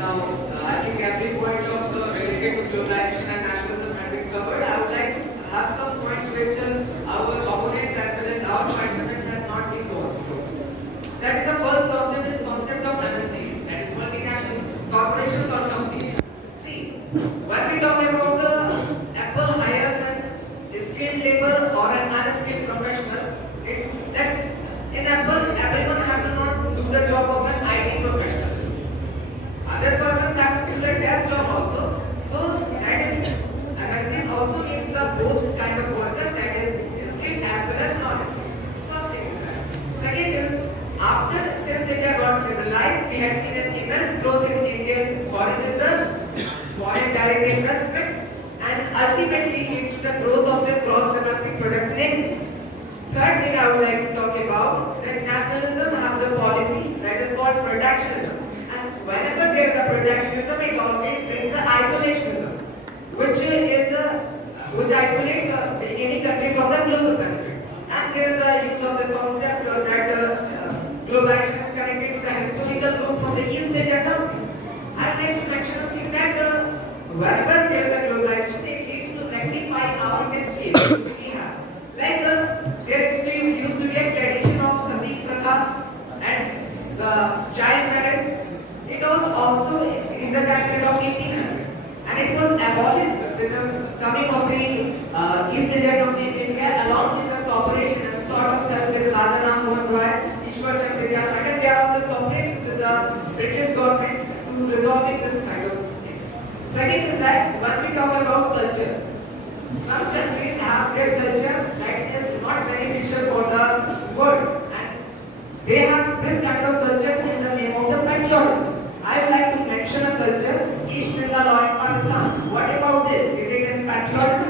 Now, I think every point of related to globalization and nationalism has been covered. I would like to have some points which our opponents as well as our participants have not been gone through. That is the first concept is concept of MNCs, that is multinational corporations or companies. See, when we talk about Apple hires an skilled labor or an unskilled professional, it's that's in Apple everyone have to not do the job of an IT professional. Other persons have to do their job also. So that is MNCs also needs the both kind of workers, that is skilled as well as non-skilled. First thing is that. Second is after since India got liberalized, we had seen an immense growth in Indian foreign reserve, foreign direct investment, and ultimately leads to the growth of the gross domestic products in India. Third thing I would like to talk about that nationalism have the policy that is called protectionism. And whenever there is a protectionism, it always brings the isolationism, which isolates any country from the global benefits. And there is a use of the concept that globalization is connected to the historical root from the East India Company. I'd like to mention a thing that whenever there is a globalization, it leads to rectify our misbehavior which we have. Like there used to be a tradition of Sati Pratha and the child marriage. It was also in the time period of 1800s, and it was abolished with the coming of the East India Company in India, along with the cooperation and sort of help with Raja Ram Mohan Roy, Ishwar Chand Vidyasagar. They are also cooperating with the British government to resolving this kind of things. Second is that when we talk about culture, some countries have their culture that is not beneficial for the world, and they have this kind of culture in the name of the patriotism. I would like to mention a culture, East Bengal or in Pakistan. What about this? Is it in patriotism